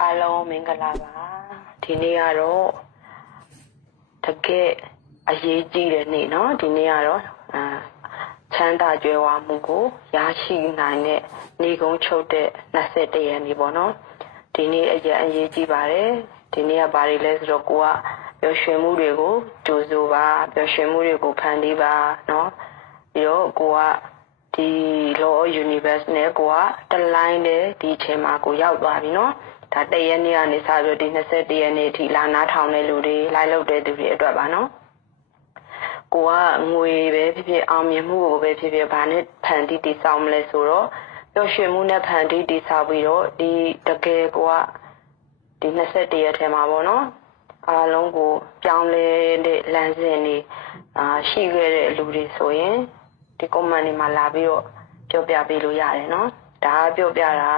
အားလုံးမင်္ဂလာပါဒီနေ့ကတော့တကယ်အရေးကြီးတဲ့နေ့เนาะဒီနေ့ကတော့ချမ်းသာကြွယ်ဝမှုကိုရရှိနိုင်တဲ့နေ့ကုန်းချုပ်တဲ့21ရက်နေ့ပေါ့เนาะဒီနေ့အရေးကြီးပါတယ်ဒီနေ့ကဘာတွေလဲဆိုတော့ကိုကပျော်ရွှင်မှုတွေကိုကြိုးစိုးပါပျော်ရွှင်မှုတွေကိုဖန်တီးပါเนาะပြီးတော့ကိုကဒီ law universe နဲ့ကိုကတလိုင်းနဲ့ဒီအချိန်မှာကိုရောက်သွားပြီเนาะဒါတရက်နေ့ကနေစပြီးဒီ21ရက်နေ့အထိလာနားထောင်တဲ့လူတွေလိုက်လုပ်တဲ့သူတွေအတွက်ပါเนาะကိုကငွေပဲဖြစ်ဖြစ်အောင်မြင်မှုကိုပဲဖြစ်ဖြစ်ဘာနဲ့ဖန်တီးတည်ဆောက်မလဲဆိုတော့ပျော်ရွှင်မှုနဲ့ဖန်တီးတည်ဆောက်ပြီးတော့ဒီတကယ်ကိုကဒီ21ရက်ထဲမှာပေါ့เนาะအားလုံးကိုပြောင်းလဲတဲ့လမ်းစဉ်တွေရှိခဲ့တဲ့လူတွေဆိုရင်ဒီ comment တွေမှာလာပြီးတော့ပြောပြပေးလို့ရတယ်เนาะဒါကပြောပြတာ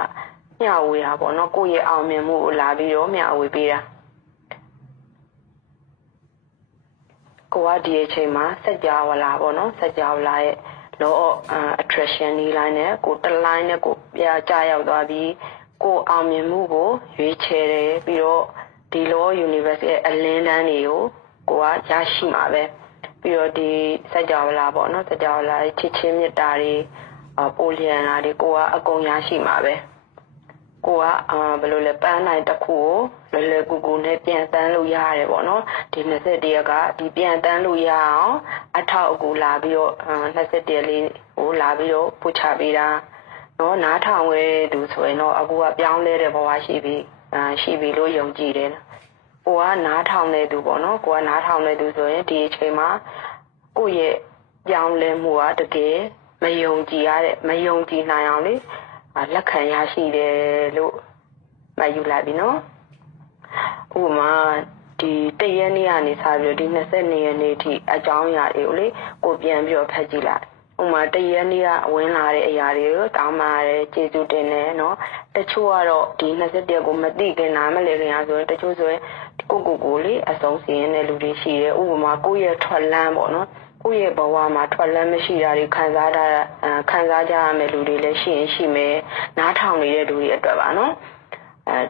မျှဝေတာပေါ့เนาะကိုယ့်ရဲ့အောင်မြင်မှုကိုလာပြီးတော့မျှဝေပေးတာကိုကဒီအချိန်မှာစัจ java လာပေါ့เนาะစัจ java လာရဲ့ law of attraction နည်းလိုင်းနဲ့ကိုတလိုင်းနဲ့ကိုပြကြရောက်သွားပြီးကိုအောင်မြင်မှုကိုရွေးချယ်တယ်ပြီးတော့ဒီ law universe ရဲ့အလင်းတန်းတွေကိုကိုကရရှိမှာပဲပြီးတော့ဒီစัจ java လာပေါ့เนาะစัจ java လာရဲ့ချစ်ချင်းမြတ်တာတွေပိုလျံတာတွေကိုကအကုန်ရရှိမှာပဲကိုကဘယ်လိုလဲပန်းနိုင်တစ်ခုကိုလွယ်လွယ်ကူကူနဲ့ပြန်တန်းလို့ရတယ်ပေါ့နော်ဒီ21ရက်ကဒီပြန်တန်းလို့ရအောင်အထောက်အကူလာပြီးတော့21ရက်လေးဟိုလာပြီးတော့ပို့ချပေးတာနော်နားထောင်ဝဲသူဆိုရင်တော့အခုကပြောင်းလဲတဲ့ဘဝရှိပြီလို့ယုံကြည်တယ်ကိုကနားထောင်နေသူပေါ့နော်ကိုကနားထောင်နေသူဆိုရင်ဒီအချိန်မှာကိုယ့်ရဲ့ပြောင်းလဲမှုကတကယ်မယုံကြည်နိုင်အောင်လေလက်ခံရရှိတယ်လို့မှတ်ယူလိုက်ပြီနော်ဥပမာဒီတရက်နေ့ကနေစပြီးဒီ22ရက်နေ့ထိအကြောင်းအရာတွေကိုလေကိုပြန်ပြီးတော့ဖတ်ကြည့်လိုက်ဥပမာတရက်နေ့ကဝင်လာတဲ့အရာတွေကိုတောင်းပန်ရတယ်ကျေးဇူးတင်တယ်နော်တချို့ကတော့ဒီ21ရက်ကိုမသိခင်နားမလည်ခင်ဆိုရင်တချို့ဆိုရင်ကိုလေအဆုံးစီရင်တဲ့လူတွေရှိတယ်ဥပမာကိုယ့်ရဲ့ထွက်လန်းပေါ့နော်ကိုယ့်ရဲ့ဘဝမှာထွက်လန်းမရှိတာတွေခံစားကြရမယ့်လူတွေလည်းရှိမယ်နားထောင်နေတဲ့လူတွေအတွက်ပါနော်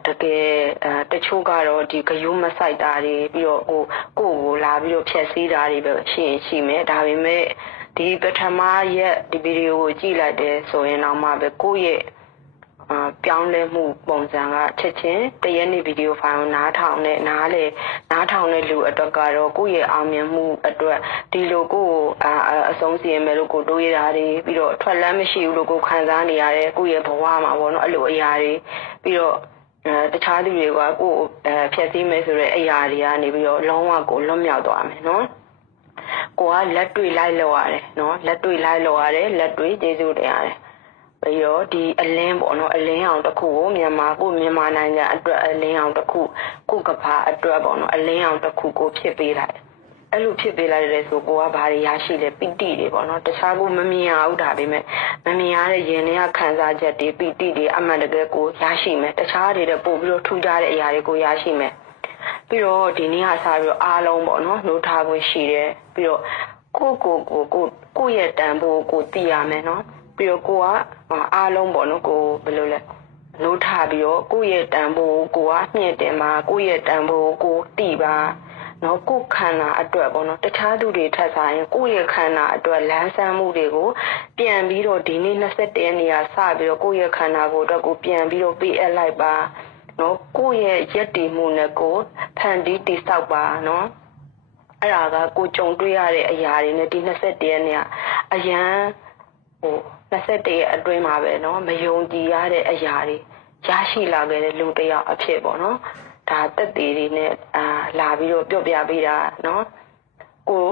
တကယ်တချို့ကတော့ဒီဂယုမဆိုင်တာတွေပြီးတော့ကိုယ်လာပြီးတော့ဖြည့်ဆည်းတာတွေပဲရှိမယ်ဒါပေမဲ့ဒီပထမရက်ဒီဗီဒီယိုကိုကြည့်လိုက်တယ်ဆိုရင်တော့မှပဲကိုယ့်ရဲ့ပြောင်းလဲမှုပုံစံကချက်ချင်းတရက်နေ့ဗီဒီယိုဖိုင်ကိုနားထောင်တဲ့လူအတွက်ကတော့ကိုယ့်ရဲ့အောင်မြင်မှုအတွက်ဒီလိုကိုယ်အဆုံးစီရင်မယ်လို့ကိုတွေးတာတွေပြီးတော့ထွက်လန်းမရှိဘူးလို့ကိုခံစားနေရတယ်ကိုယ့်ရဲ့ဘဝမှာပေါ့နော်အဲ့လိုအရာတွေပြီးတော့တခြားသူတွေကကိုယ်ဖြည့်ဆည်းမယ်ဆိုတဲ့အရာတွေကနေပြီးတော့လုံးဝကိုလွတ်မြောက်သွားမယ်နော်ကိုကလက်တွေ့လိုက်လောက်ရတယ်နော်လက်တွေ့လိုက်လောက်ရတယ်လက်တွေ့ကျေးဇူးတင်ရတယ်ပြီးတော့ဒီအလင်းပေါ့နော်အလင်းအောင်တစ်ခုကိုမြန်မာနိုင်ငံအတွက်အလင်းအောင်တစ်ခုကိုကဘာအတွက်ပေါ့နော်အလင်းအောင်တစ်ခုကိုဖြစ်ပေးလိုက်အဲ့လိုဖြစ်ပေးလိုက်တဲ့ဆိုကိုကဘာတွေရရှိလဲပီတိတွေပေါ့နော်တခြားကိုမမြင်ရဘူးဒါပေမဲ့မမြင်ရတဲ့ရင်ထဲကခံစားချက်တွေပီတိတွေအမှန်တကယ်ကိုရရှိမယ်တခြားတွေပို့ပြီးတော့ထူးခြားတဲ့အရာတွေကိုရရှိမယ်ပြီးတော့ဒီနေ့ကစပြီးတော့အားလုံးပေါ့နော်နှိုးထားခွင့်ရှိတယ်ပြီးတော့ကိုရဲ့တန်ဖိုးကိုသိရမယ်နော်ပြီးတော့ကိုကအားလုံးပေါ့နော်ကိုဘယ်လိုလဲနှိုးထားပြီးတော့ကိုရဲ့တန်ဖိုးကိုကမြင့်တင်ပါကိုရဲ့တန်ဖိုးကိုသိပါနော်ကိုခန္ဓာအတွက်ပေါ့နော်တခြားသူတွေထပ်ဆိုင်ရင်ကိုရဲ့ခန္ဓာအတွက်လမ်းဆန်းမှုတွေကိုပြန်ပြီးတော့ဒီနေ့21ရက်နေ့ကစပြီးတော့ကိုရဲ့ခန္ဓာကိုအတွက်ကိုပြန်ပြီးတော့ပေးအပ်လိုက်ပါနော်ကိုရဲ့ရက်တည်မှုနဲ့ကိုဖန်တီးတည်ဆောက်ပါနော်အဲ့ဒါကကိုကြုံတွေ့ရတဲ့အရာတွေနဲ့ဒီ21ရက်နေ့ကအရန်21ရက်အတွင်းမှာပဲเนาะမယုံကြည်ရတဲ့အရာတွေရရှိလာခဲ့တဲ့လူတစ်ယောက်အဖြစ်ပေါ့เนาะဒါတက်သေးတွေနဲ့လာပြီးတော့ပြောပြပေးတာเนาะကို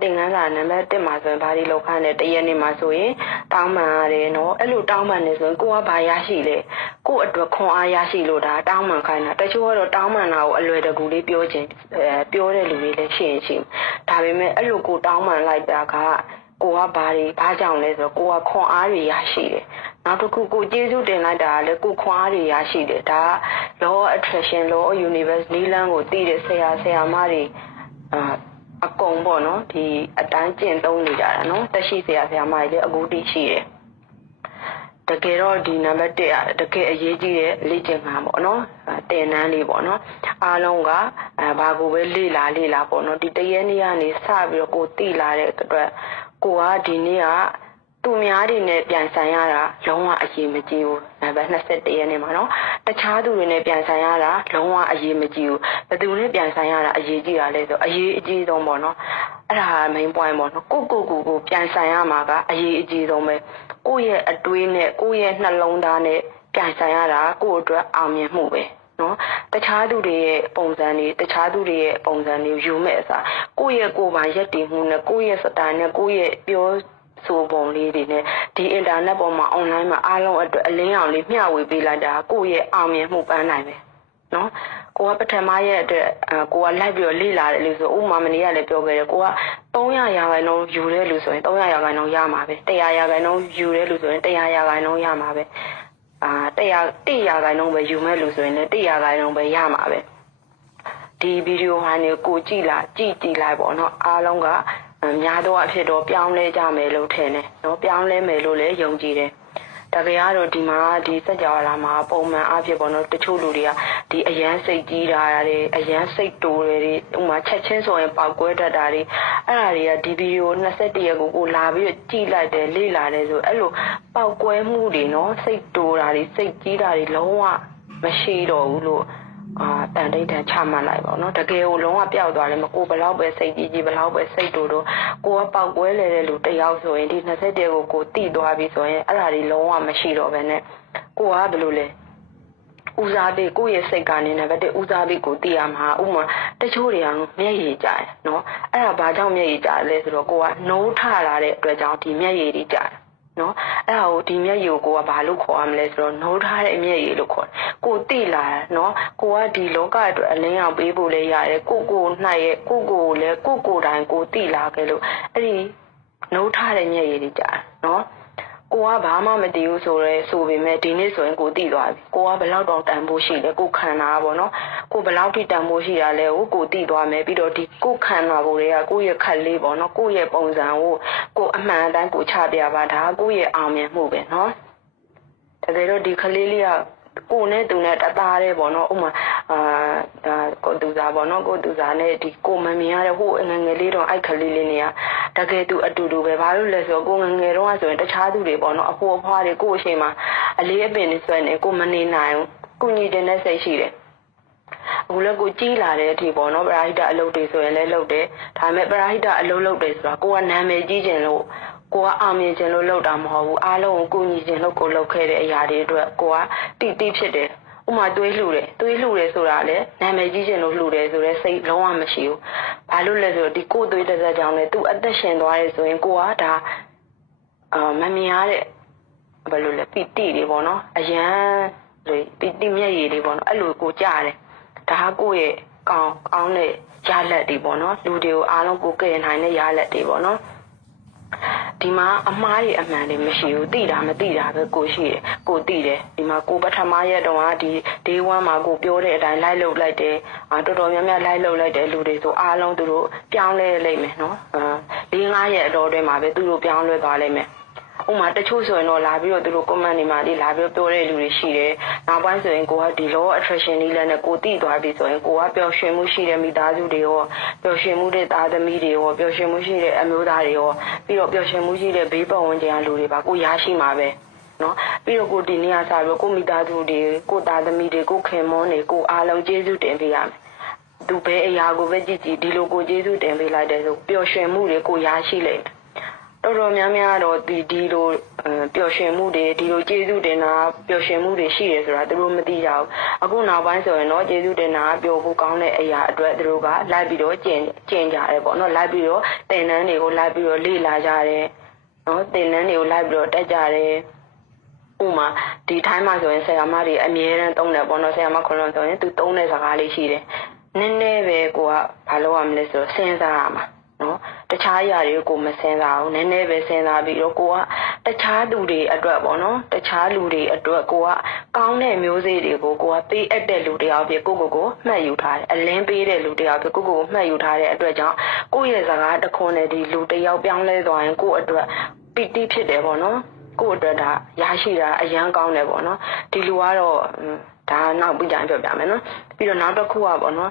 သင်ခန်းစာနံပါတ်1မှာဆိုရင်ဘာတွေလောက်ခိုင်းလဲတရက်နေ့မှာဆိုရင်တောင်းပန်ရတယ်เนาะအဲ့လိုတောင်းပန်နေဆိုရင်ကိုကဘာရရှိလဲကိုအတွက်ခွန်အားရရှိလို့ဒါတောင်းပန်ခိုင်းတာတချို့ကတော့တောင်းပန်တာကိုအလွယ်တကူလေးပြောတဲ့လူတွေလည်းရှိဒါပေမဲ့အဲ့လိုကိုတောင်းပန်လိုက်တာကကိုကဘာကြောင့်လဲဆိုတော့ကိုကခွန်အားတွေရရှိတယ်နောက်တစ်ခုကိုကျေးဇူးတင်လိုက်တာကလည်းကိုခွန်အားတွေရရှိတယ်ဒါက law of attraction law of universe နည်းလမ်းကိုသိတဲ့ဆရာမတွေအကုန်ပေါ့နော်ဒီအတိုင်းကျင့်သုံးနေကြတာနော်တက်ရှိဆရာမတွေလည်းအခုတည်ရှိတယ်တ ကယ်တော့ဒီနံပါတ်1ကတကယ်အရေးကြီးတဲ့လေ့ကျင့်ခန်းပေါ့နော်တင်နန်းလေးပေါ့နော်အားလုံးကဘာကိုပဲလေ့လာပေါ့နော်ဒီတရက်နေ့ကနေစပြီးတော့ကိုသိလာတဲ့အတွက်ကိုကဒီနေ့ကသူများတွေနဲ့ပြန်ဆိုင်ရတာလုံးဝအရေးမကြီးဘူးနံပါတ်21ရက်နေ့မှာနော်တခြားသူတွေနဲ့ပြန်ဆိုင်ရတာလုံးဝအရေးမကြီးဘူးဘယ်သူနဲ့ပြန်ဆိုင်ရတာအရေးကြီးတာလဲဆိုအရေးအကြီးဆုံးပေါ့နော်အဲ့ဒါ main point ပေါ့နော်ကိုပြန်ဆိုင်ရမှာကအရေးအကြီးဆုံးပဲကိုယ့်ရဲ့အတွေးနဲ့ကိုယ့်ရဲ့နှလုံးသားနဲ့ပြန်ဆိုင်ရတာကိုယ့်အတွက်အောင်မြင်မှုပဲနော်တခြားသူတွေရဲ့ပုံစံတွေယူမဲ့အစားကိုယ့်ရဲ့ကိုယ်ပိုင်ရက်တည်မှုနဲ့ကိုယ့်ရဲ့စတိုင်နဲ့ကိုယ့်ရဲ့ပြောဆိုပုံလေးတွေနဲ့ဒီအင်တာနက်ပေါ်မှာ online မှာအားလုံးအတွက်အလင်းရောင်လေးမျှဝေပေးလိုက်တာကိုယ့်ရဲ့အောင်မြင်မှုပန်းနိုင်ပဲနော်ကိုကပထမရဲ့အတွက်ကိုကလိုက်ပြီးတော့လေ့လာတယ်လို့ဆိုဥမာမနေ့ကလည်းပြောခဲ့တယ်ကိုက300ရာခိုင်နှုန်းယူတယ်လို့ဆိုရင်300ရာခိုင်နှုန်းရမှာပဲ100ရာခိုင်နှုန်းယူတယ်လို့ဆိုရင်100ရာခိုင်နှုန်းရမှာပဲ100ရာခိုင်နှုန်းပဲယူမဲ့လို့ဆိုရင်လည်း100ရာခိုင်နှုန်းပဲရမှာပဲဒီဗီဒီယိုဟာနေကိုကြည့်လိုက်ပေါ့နော်အားလုံးကများသောအဖြစ်တော့ပြောင်းလဲကြမယ်လို့ထင်တယ်နော်ပြောင်းလဲမယ်လို့လည်းယုံကြည်တယ်တကယ်ကတော့ဒီမှာဒီစကြဝဠာမှာပုံမှန်အဖြစ်ပေါ့နော်တချို့လူတွေကဒီအရန်စိတ်ကြီးတာတွေအရန်စိတ်တိုးတွေဥမာချက်ချင်းဆိုရင်ပေါက်ကွဲတတ်တာတွေအဲ့ဒါတွေကဒီဗီဒီယို21ရက်ကိုလာပြီးကြည့်လိုက်တယ်လေ့လာတယ်ဆိုအဲ့လိုပေါက်ကွဲမှုတွေနော်စိတ်တိုးတာတွေစိတ်ကြီးတာတွေလုံးဝမရှိတော့ဘူးလို့တန်တိတ်တန်ချမှတ်လိုက်ပါတော့တကယ်ကိုလုံးဝပျောက်သွားတယ်မကိုဘလောက်ပဲစိတ်ကြီးဘလောက်ပဲစိတ်တိုးတော့ကိုကပေါက်ကွဲလေတဲ့လူတယောက်ဆိုရင်ဒီ20တဲကိုတိသွားပြီဆိုရင်အဲ့ဒါတွေလုံးဝမရှိတော့ဘဲနဲ့ကိုကဘယ်လိုလဲဦးစားပေးကိုယ့်ရဲ့စိတ်ကနေနံပါတ်1ဦးစားပေးကိုသိရမှာဥမာတချို့တွေကမျက်ရည်ကျတယ်နော်အဲ့ဒါဘာကြောင့်မျက်ရည်ကျလဲဆိုတော့ကိုကနိုးထလာတဲ့အတွက်ကြောင့်ဒီမျက်ရည်တွေကျတယ်နော်အဲ့ဒါကိုဒီမျက်ရည်ကိုဘာလို့ခေါ်ရမလဲဆိုတော့နိုးထားတဲ့မျက်ရည်လို့ခေါ်တယ်ကိုသိလာတယ်နော်ကိုကဒီလောကအတွက်အလင်းအောင်ပေးဖို့လည်းရတယ်ကိုနှိုက်ရဲ့ကိုလည်းကိုတိုင်းကိုသိလာခဲ့လို့အဲ့ဒီနိုးထားတဲ့မျက်ရည်တွေကြာနော်ကိုကဘာမှမသိဘူးဆိုပေမဲ့ဒီနေ့ဆိုရင်ကိုသိသွားပြီကိုကဘယ်လောက်တောင်တန်ဖိုးရှိလဲကိုခန္ဓာပေါ့နော်ကိုဘယ်လောက်ထိတန်ဖိုးရှိတာလဲကိုသိသွားမယ်ပြီးတော့ဒီကိုခန္ဓာကိုယ်တွေကကိုရဲ့ခက်လေးပေါ့နော်ကိုရဲ့ပုံစံကိုအမှန်အတိုင်းကိုချပြပါဒါကိုရဲ့အောင်မြင်မှုပဲနော်တကယ်တော့ဒီခလေးလေးကကိုနဲ့သူနဲ့တသားတည်းပေါ့နော်ဥမာကိုသူစားပေါ့နော်ကိုသူစားနဲ့ဒီကိုမမြင်ရတဲ့ဟိုငငယ်လေးတော့အိုက်ခလေးလေးနေရတကယ်သူအတူတူပဲဘာလို့လဲဆိုတော့ကိုငငယ်တော့ဆိုရင်တခြားသူတွေပေါ့နော်အဖိုးအဖွားတွေကိုအချိန်မှာအလေးအပင်နဲ့ဆွဲနေကိုမနေနိုင်ဘူးကိုညီတင်တဲ့စိတ်ရှိတယ်အခုလည်းကိုကြီးလာတဲ့အထိပေါ့နော်ပရာဟိတအလုပ်တွေဆိုရင်လည်းလုပ်တယ်ဒါပေမဲ့ပရာဟိတအလုပ်လုပ်တယ်ဆိုတာကိုကနာမည်ကြီးခြင်းလို့ကိုကအောင်မြင်ခြင်းလို့လုပ်တာမဟုတ်ဘူးအားလုံးကိုညီခြင်းလို့ကိုလုပ်ခဲ့တဲ့အရာတွေအတွက်ကိုကတိဖြစ်တယ်ဥမာတွေးလှူတယ်ဆိုတာလည်းနာမည်ကြီးခြင်းလို့လှူတယ်ဆိုတဲ့စိတ်လုံးဝမရှိဘူးဘာလို့လဲဆိုတော့ဒီကိုသွေးတစ်စက်ကြောင့်လည်းသူအသက်ရှင်သွားတယ်ဆိုရင်ကိုကဒါမမြင်ရတဲ့ဘယ်လိုလဲပီတိတွေပေါ့နော်အရန်လေပီတိမျက်ရည်တွေပေါ့နော်အဲ့လိုကိုကြားတယ်ဒါကကိုရဲ့ကောင်းတဲ့ရလက်တွေပေါ့နော်လူတွေကိုအားလုံးကိုကယ်နိုင်တဲ့ရလက်တွေပေါ့နော်ဒီမှာအမားတွေအမှန်တွေမရှိဘူးသိတာမသိတာပဲကိုရှိတယ်ကိုသိတယ်ဒီမှာကိုပထမရက်တော့ဒီ day 1မှာကိုပြောတဲ့အတိုင်းလိုက်လုပ်လိုက်တယ်တော်တော်များများလိုက်လုပ်လိုက်တဲ့လူတွေဆိုအားလုံးသူတို့ပြောင်းလဲလိမ့်မယ်နော်4-5ရက်အတော်တွင်းမှာပဲသူတို့ပြောင်းလဲသွားလိမ့်မယ်ဥမာတချို့ဆိုရင်တော့လာပြီးတော့သူတို့ comment တွေမှာလာပြီးပြောတဲ့လူတွေရှိတယ်နောက်ပိုင်းဆိုရင်ကိုကဒီ law attraction နည်းလည်းနဲ့ကိုသိသွားပြီဆိုရင်ကိုကပျော်ရွှင်မှုရှိတဲ့မိသားစုတွေရောပျော်ရွှင်မှုတဲ့သားသမီးတွေရောပျော်ရွှင်မှုရှိတဲ့အမျိုးသားတွေရောပြီးတော့ပျော်ရွှင်မှုရှိတဲ့ဘေးပတ်ဝန်းကျင်ကလူတွေပါကိုရရှိမှာပဲနော်ပြီးတော့ကိုဒီနေ့ကစပြီးကိုမိသားစုတွေကိုသားသမီးတွေကိုခင်မွန်းတွေကိုအားလုံးကျေးဇူးတင်ပေးရမယ်သူပဲအရာကိုပဲကြည့်ဒီလိုကိုကျေးဇူးတင်ပေးလိုက်တယ်ဆိုပျော်ရွှင်မှုတွေကိုရရှိလိုက်တော်တော်များများတော့ဒီလိုပျော်ရွှင်မှုတွေဒီလိုကျေးဇူးတင်တာပျော်ရွှင်မှုတွေရှိတယ်ဆိုတာသူတို့မသိကြဘူးအခုနောက်ပိုင်းဆိုရင်တော့ကျေးဇူးတင်တာပျော်ဖို့ကောင်းတဲ့အရာအတွက်သူတို့ကလိုက်ပြီးတော့ကျင့်ကြတယ်ပေါ့နော်လိုက်ပြီးတော့သင်တန်းတွေကိုလိုက်ပြီးတော့လေ့လာကြတယ်နော်သင်တန်းတွေကိုလိုက်ပြီးတော့တက်ကြတယ်ဥမာဒီထိုင်းမှာဆိုရင်ဆရာမတွေအမြဲတမ်းသုံးတယ်ပေါ့နော်ဆရာမခွန်လွန်ဆိုရင်သူသုံးတဲ့စကားလေးရှိတယ်နည်းနည်းပဲကိုကဘာလုပ်ရမလဲဆိုတော့စဉ်းစားရမှာနော်တခြားအရာတွေကိုမစင်စားဘူးနည်းနည်းပဲစဉ်းစားပြီးတော့ကိုကတခြားသူတွေအတွက်ပေါ့နော်တခြားလူတွေအတွက်ကိုကကောင်းတဲ့မျိုးစေ့တွေကိုကိုကပေးအပ်တဲ့လူတယောက်ဖြစ်ကိုမှတ်ယူထားတယ်အလင်းပေးတဲ့လူတယောက်ဖြစ်ကိုမှတ်ယူထားတဲ့အတွက်ကြောင့်ကိုရဲ့စကားတခွန်းနဲ့ဒီလူတယောက်ပြောင်းလဲသွားရင်ကိုအတွက်ပီတိဖြစ်တယ်ပေါ့နော် ကို့အတွက်ဒါရရှိတာအရန်ကောင်းတယ်ပေါ့နော်ဒီလူကတော့ဒါနောက်ပြီးတိုင်းပြောပြမယ်နော်ပြီးတော့နောက်တစ်ခုကပေါ့နော်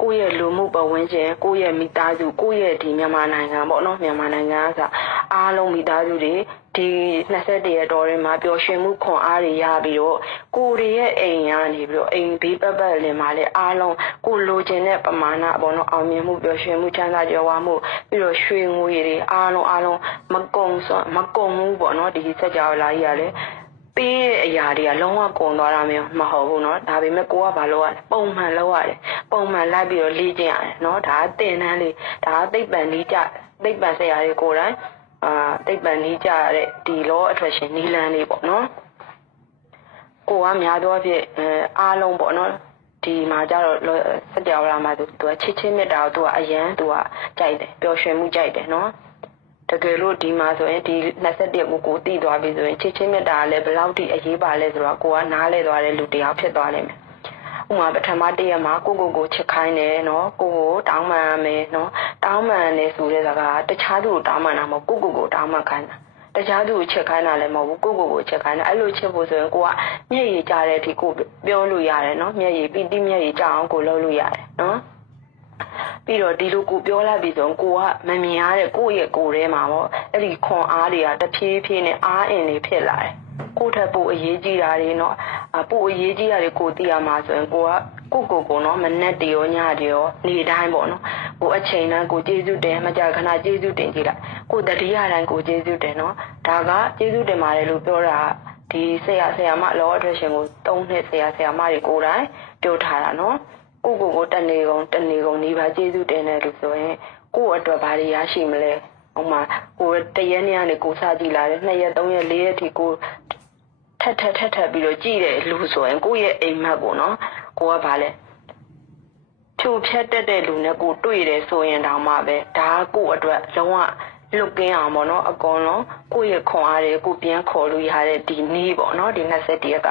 ကိုယ့်ရဲ့လူမှုပတ်ဝန်းကျင်ကိုယ့်ရဲ့မိသားစုကိုယ့်ရဲ့ဒီမြန်မာနိုင်ငံပေါ့နော်မြန်မာနိုင်ငံကအားလုံးမိသားစုတွေဒီ21ရက်တော်ထဲမှာပျော်ရွှင်မှုခွန်အားတွေရပြီးတော့ကိုယ်တွေရဲ့အိမ်ကနေပြီးတော့အိမ်ဘေးပတ်ပတ်လည်မှာလည်းအားလုံးကိုလိုချင်တဲ့ပမာဏပေါ့နော်အောင်မြင်မှုပျော်ရွှင်မှုချမ်းသာကြွယ်ဝမှုပြီးတော့ရွှေငွေတွေအားလုံးမကုန်ဘူးပေါ့နော်ဒီစက်ကြောလာကြီးကလည်းပေးတဲ့အရာတွေကလုံးဝကုန်သွားတာမျိုးမဟုတ်ဘူးเนาะဒါပေမဲ့ကိုကဘာလို့ရလဲပုံမှန်လုပ်ရတယ်ပုံမှန်လိုက်ပြီးတော့လေ့ကျင့်ရတယ်เนาะဒါကသင်တန်းလေးဒါကသိပ္ပံနည်းကျသိပ္ပံဆရာတွေကိုယ်တိုင်သိပ္ပံနည်းကျတဲ့ဒီ law attraction နည်းလမ်းလေးပေါ့เนาะကိုကများသောအားဖြင့်အားလုံးပေါ့เนาะဒီမှာကျတော့စက်ကြောလာမှာသူကချစ်ချင်းမြတ်တာကိုသူကအရန်သူကကြိုက်တယ်ပျော်ရွှင်မှုကြိုက်တယ်เนาะတကယ်လို့ဒီမှာဆိုရင်ဒီ21ကိုတည်သွားပြီဆိုရင်ချစ်ချင်းမြတ်တာလည်းဘယ်လောက်ထိအရေးပါလဲဆိုတော့ကိုကနားလဲသွားတဲ့လူတယောက်ဖြစ်သွားလိမ့်မယ်။ဥပမာပထမတစ်ရက်မှာကိုချစ်ခိုင်းတယ်နော်ကိုတောင်းပန်ရမယ်နော်တောင်းပန်တယ်ဆိုတဲ့စကားတခြားသူကိုတောင်းပန်တာမဟုတ်ကိုတောင်းပန်ခိုင်းတာတခြားသူကိုချစ်ခိုင်းတာလည်းမဟုတ်ဘူးကိုချစ်ခိုင်းတာအဲ့လိုချစ်ဖို့ဆိုရင်ကိုကမျက်ရည်ကျတဲ့အထိကိုပြောလို့ရတယ်နော်မျက်ရည်ပီတိမျက်ရည်ကျအောင်ကိုလုပ်လို့ရတယ်နော်ပြီးတော့ဒီလိုကိုပြောလိုက်ပြီးဆိုရင်ကိုကမမြင်ရတဲ့ကိုယ့်ရဲ့ကိုယ်ထဲမှာပေါ့အဲ့ဒီခွန်အားတွေကတဖြည်းဖြည်းနဲ့အားအင်တွေဖြစ်လာတယ်ကိုယ့်ထက်ပိုအရေးကြီးတာတွေနော်ပိုအရေးကြီးတာတွေကိုသိရမှာဆိုရင်ကိုကနော်မနဲ့တရောညတရောနေတိုင်းပေါ့နော်ကိုအချိန်တိုင်းကိုကျေးဇူးတင်မကြခဏကျေးဇူးတင်ကြည့်လိုက်ကိုတတိယတိုင်းကိုကျေးဇူးတင်နော်ဒါကကျေးဇူးတင်ပါတယ်လို့ပြောတာဒီဆရာမ law attraction ကို3နှစ်ဆရာမတွေကိုယ်တိုင်ပြောထားတာနော်ကိုတနေကုန်နေပါကျေးဇူးတင်တယ်လို့ဆိုရင်ကို့အတွက်ဘာတွေရရှိမလဲဥမာကိုတရက်နေ့ကနေကိုစကြည့်လာတယ်2ရက်3ရက်4ရက်ထိကိုထပ်ပြီးတော့ကြည့်တယ်လူဆိုရင်ကိုယ့်ရဲ့အိမ်မက်ကိုနော်ကိုကဘာလဲဖြိုဖြတ်တတ်တဲ့လူနဲ့ကိုတွေ့တယ်ဆိုရင်တောင်မှပဲဒါကကို့အတွက်လုံးဝလွတ်ကင်းအောင်ပေါ့နော်အကုန်လုံးကိုယ့်ရဲ့ခွန်အားတွေကိုပြန်ခေါ်လို့ရတဲ့ဒီနည်းပေါ့နော်ဒီ21ရက်က